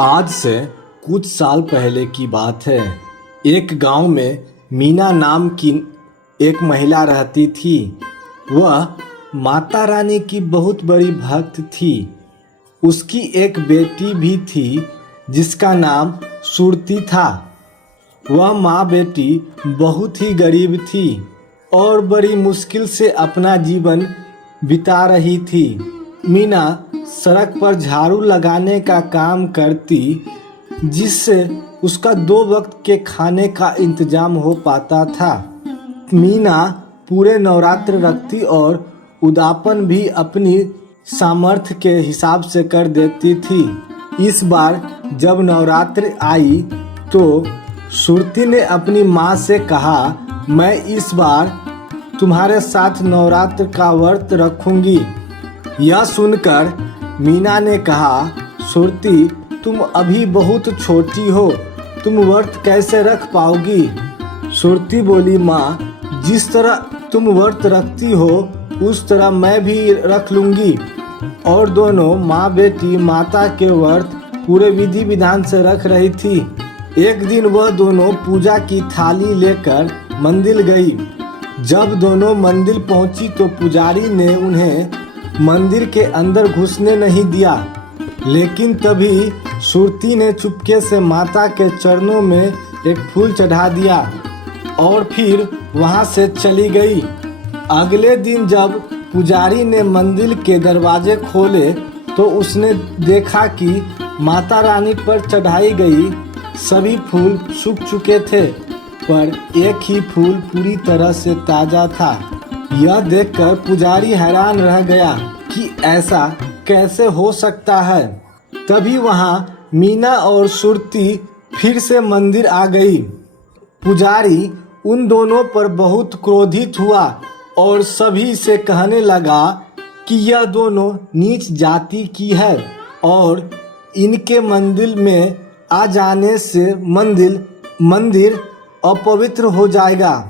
आज से कुछ साल पहले की बात है। एक गांव में मीना नाम की एक महिला रहती थी। वह माता रानी की बहुत बड़ी भक्त थी। उसकी एक बेटी भी थी जिसका नाम सुरती था। वह माँ बेटी बहुत ही गरीब थी और बड़ी मुश्किल से अपना जीवन बिता रही थी। मीना सड़क पर झाड़ू लगाने का काम करती, जिससे उसका 2 वक्त के खाने का इंतजाम हो पाता था। मीना पूरे नवरात्र रखती और उद्यापन भी अपनी सामर्थ्य के हिसाब से कर देती थी। इस बार जब नवरात्र आई तो सुरती ने अपनी माँ से कहा, मैं इस बार तुम्हारे साथ नवरात्र का व्रत रखूंगी। यह सुनकर मीना ने कहा, सुरती तुम अभी बहुत छोटी हो, तुम व्रत कैसे रख पाओगी। सुरती बोली, माँ जिस तरह तुम व्रत रखती हो उस तरह मैं भी रख लूँगी। और दोनों माँ बेटी माता के व्रत पूरे विधि विधान से रख रही थी। एक दिन वह दोनों पूजा की थाली लेकर मंदिर गई। जब दोनों मंदिर पहुंची तो पुजारी ने उन्हें मंदिर के अंदर घुसने नहीं दिया, लेकिन तभी सुरती ने चुपके से माता के चरणों में एक फूल चढ़ा दिया और फिर वहां से चली गई। अगले दिन जब पुजारी ने मंदिर के दरवाजे खोले तो उसने देखा कि माता रानी पर चढ़ाई गई सभी फूल सूख चुके थे, पर एक ही फूल पूरी तरह से ताजा था। यह देखकर पुजारी हैरान रह गया कि ऐसा कैसे हो सकता है। तभी वहां मीना और सुरती फिर से मंदिर आ गई। पुजारी उन दोनों पर बहुत क्रोधित हुआ और सभी से कहने लगा कि यह दोनों नीच जाति की है और इनके मंदिर में आ जाने से मंदिर अपवित्र हो जाएगा।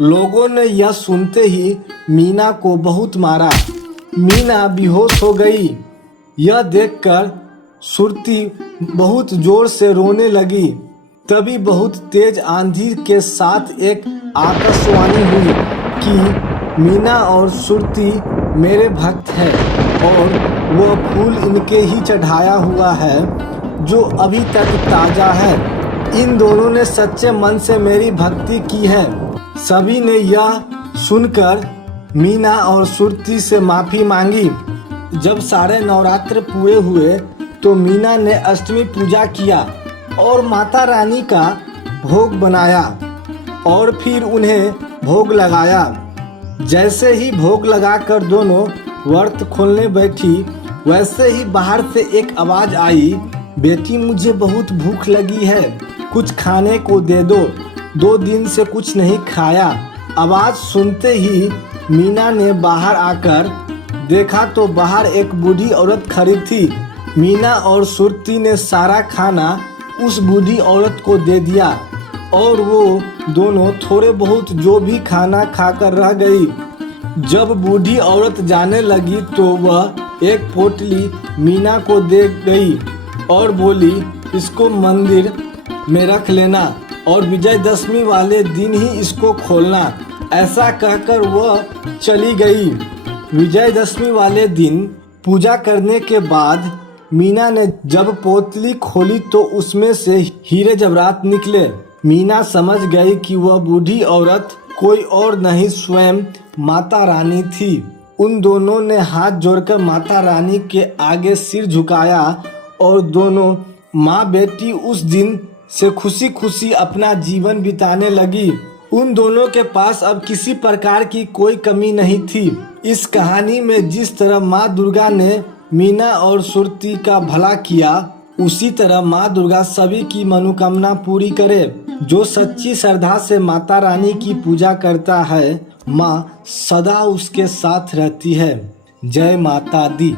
लोगों ने यह सुनते ही मीना को बहुत मारा। मीना बेहोश हो गई। यह देखकर सुरती बहुत जोर से रोने लगी। तभी बहुत तेज आंधी के साथ एक आकाशवाणी हुई कि मीना और सुरती मेरे भक्त है और वह फूल इनके ही चढ़ाया हुआ है जो अभी तक ताजा है। इन दोनों ने सच्चे मन से मेरी भक्ति की है। सभी ने यह सुनकर मीना और सुरती से माफ़ी मांगी। जब सारे नवरात्र पूरे हुए तो मीना ने अष्टमी पूजा किया और माता रानी का भोग बनाया और फिर उन्हें भोग लगाया। जैसे ही भोग लगाकर दोनों व्रत खोलने बैठी, वैसे ही बाहर से एक आवाज़ आई, बेटी मुझे बहुत भूख लगी है, कुछ खाने को दे दो, 2 दिन से कुछ नहीं खाया। आवाज़ सुनते ही मीना ने बाहर आकर देखा तो बाहर एक बूढ़ी औरत खड़ी थी। मीना और सुरती ने सारा खाना उस बूढ़ी औरत को दे दिया और वो दोनों थोड़े बहुत जो भी खाना खाकर रह गई। जब बूढ़ी औरत जाने लगी तो वह एक पोटली मीना को दे गई और बोली, इसको मंदिर में रख लेना और विजयदशमी वाले दिन ही इसको खोलना। ऐसा कहकर वह चली गई। विजयदशमी वाले दिन पूजा करने के बाद मीना ने जब पोतली खोली तो उसमें से हीरे जवाहरात निकले। मीना समझ गई कि वह बूढ़ी औरत कोई और नहीं स्वयं माता रानी थी। उन दोनों ने हाथ जोड़कर माता रानी के आगे सिर झुकाया और दोनों माँ बेटी उस दिन से खुशी खुशी अपना जीवन बिताने लगी। उन दोनों के पास अब किसी प्रकार की कोई कमी नहीं थी। इस कहानी में जिस तरह माँ दुर्गा ने मीना और सुरती का भला किया, उसी तरह माँ दुर्गा सभी की मनोकामना पूरी करे। जो सच्ची श्रद्धा से माता रानी की पूजा करता है, माँ सदा उसके साथ रहती है। जय माता दी।